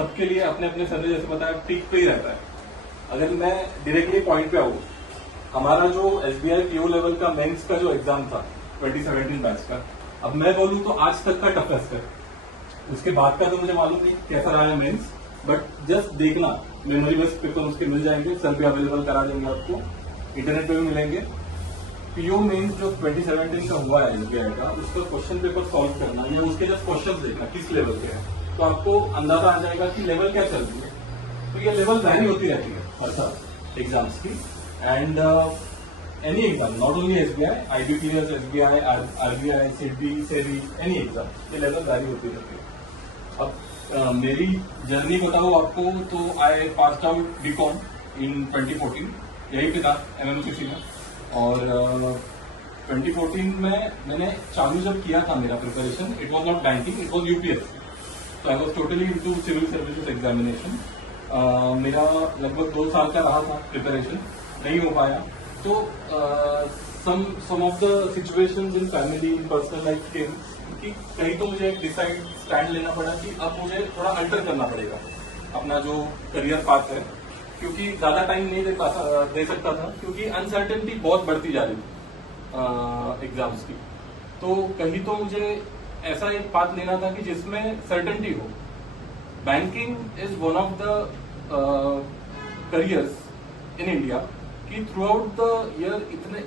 सबके लिए अपने अपने सर ने जैसे बताया पीक पे ही रहता है। अगर मैं डायरेक्टली पॉइंट पे आऊँ, हमारा जो एसबीआई पीओ लेवल का मेंस का जो एग्जाम था 2017 बैच का, अब मैं बोलूँ तो आज तक का टफेस्ट है। उसके बाद का तो मुझे मालूम नहीं कैसा रहा है मेंस, बट जस्ट देखना, मेमोरी बेस्ड पेपर उसके मिल जाएंगे, सर भी अवेलेबल करा देंगे आपको, इंटरनेट पे भी मिलेंगे। पीओ मेंस जो 2017 का हुआ है एसबीआई का, उसका क्वेश्चन पेपर सॉल्व करना या उसके जस्ट क्वेश्चन देखना किस लेवल के हैं, तो आपको अंदाजा आ जाएगा कि लेवल क्या चल रही है। तो ये लेवल वैरी होती रहती है हर साल एग्जाम्स की, and any exam, not only SBI, IBPS, SBI, RBI, SIDBI, SEBI, any exam, ये लेवल वैरी होती रहती है। अब मेरी जर्नी बताऊं आपको तो आई पास्ड आउट बीकॉम इन 2014, यही पे था एमएमसीसी में, और 2014 में मैंने चालू जब किया था मेरा preparation, it was not banking, it was UPSC. तो I was totally into civil services examination. मेरा लगभग 2 साल का रहा था प्रिपरेशन, नहीं हो पाया। तो some of the situations in family, in personal life के, कि कहीं तो मुझे एक डिसाइड स्टैंड लेना पड़ा कि अब मुझे थोड़ा अल्टर करना पड़ेगा अपना जो करियर पाथ है, क्योंकि ज्यादा टाइम नहीं दे सकता था, क्योंकि अनसर्टेनिटी बहुत बढ़ती जा रही थी एग्जाम्स की। तो कहीं तो मुझे ऐसा एक पाथ लेना था कि जिसमें सर्टेनिटी हो। Banking is one of the careers in India कि थ्रू आउट द ईयर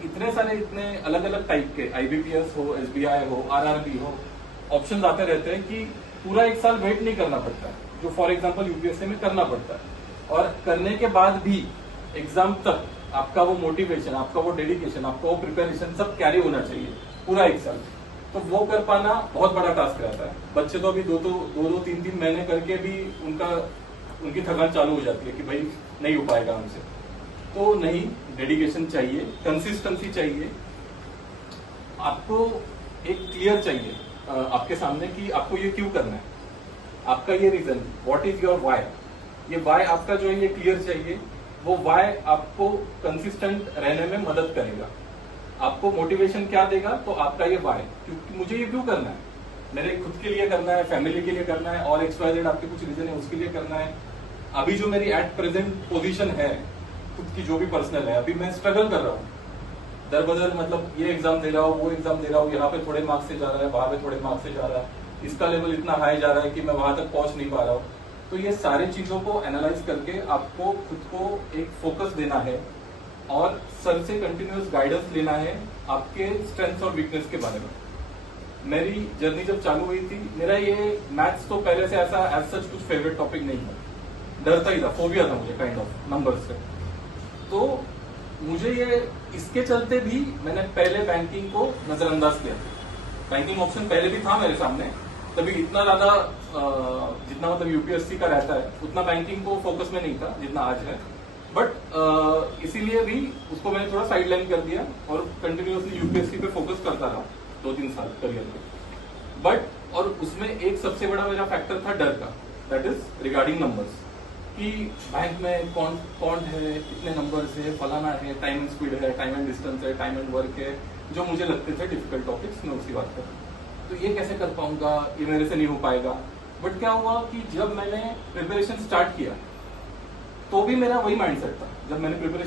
इतने सारे इतने अलग अलग टाइप के, आईबीपीएस हो, एसबीआई हो, आरआरबी हो, ऑप्शंस आते रहते हैं कि पूरा 1 साल वेट नहीं करना पड़ता है, जो फॉर एग्जांपल यूपीएससी में करना पड़ता है। और करने के बाद भी एग्जाम तक आपका वो मोटिवेशन, आपका वो डेडिकेशन, आपका वो प्रिपरेशन सब कैरी होना चाहिए पूरा 1 साल। तो वो कर पाना बहुत बड़ा टास्क रहता है। बच्चे तो अभी 2-3 महीने करके भी उनकी थकान चालू हो जाती है कि भाई नहीं हो पाएगा हमसे। तो नहीं, डेडिकेशन चाहिए, कंसिस्टेंसी चाहिए, आपको एक क्लियर चाहिए आपके सामने कि आपको ये क्यों करना है, आपका ये reason, what is your why. ये वाई आपका जो है ये क्लियर चाहिए। वो वाई आपको कंसिस्टेंट रहने में मदद करेगा। आपको मोटिवेशन क्या देगा, तो आपका ये वाई, क्योंकि मुझे ये क्यों करना है, मेरे खुद के लिए करना है, फैमिली के लिए करना है, और XYZ आपके कुछ रीजन है उसके लिए करना है। अभी जो मेरी एट प्रेजेंट पोजीशन है खुद की, जो भी पर्सनल है, अभी मैं स्ट्रगल कर रहा हूँ दर बदर, मतलब ये एग्जाम दे रहा हूँ, वो एग्जाम दे रहा हूँ, यहाँ पे थोड़े मार्क्स से जा रहा है, वहां पे थोड़े मार्क्स से जा रहा है, इसका लेवल इतना हाई जा रहा है कि मैं वहां तक पहुंच नहीं पा रहा हूँ। तो ये सारी चीजों को एनालाइज करके आपको खुद को एक फोकस देना है और सर से कंटिन्यूअस गाइडेंस लेना है आपके स्ट्रेंथ्स और वीकनेस के बारे में। मेरी जर्नी जब चालू हुई थी, मेरा ये मैथ्स तो पहले से ऐसा एज सच कुछ फेवरेट टॉपिक नहीं है, डरता ही था, फोबिया था मुझे काइंड ऑफ नंबर्स से। तो मुझे ये इसके चलते भी मैंने पहले बैंकिंग को नजरअंदाज किया। बैंकिंग ऑप्शन पहले भी था मेरे सामने, तभी इतना ज्यादा जितना मतलब यूपीएससी का रहता है उतना बैंकिंग को फोकस में नहीं था जितना आज है। बट इसीलिए भी उसको मैंने थोड़ा साइड लाइन कर दिया और कंटिन्यूअसली यूपीएससी पे फोकस करता रहा 2-3 साल करियर में। बट और उसमें एक सबसे बड़ा मेरा फैक्टर था डर का, दैट इज रिगार्डिंग नंबर्स, कि बैंक में कौन है, कितने नंबर्स है, फलाना है, टाइम एंड स्पीड है, टाइम एंड डिस्टेंस है, टाइम एंड वर्क है, जो मुझे लगते थे डिफिकल्ट टॉपिक्स, मैं उसकी बात कर। तो ये कैसे कर पाऊंगा, ये मेरे से नहीं हो पाएगा। बट क्या हुआ कि जब मैंने प्रिपरेशन स्टार्ट किया तो भी मेरा वही माइंडसेट था। जब मैंने प्रिपरेशन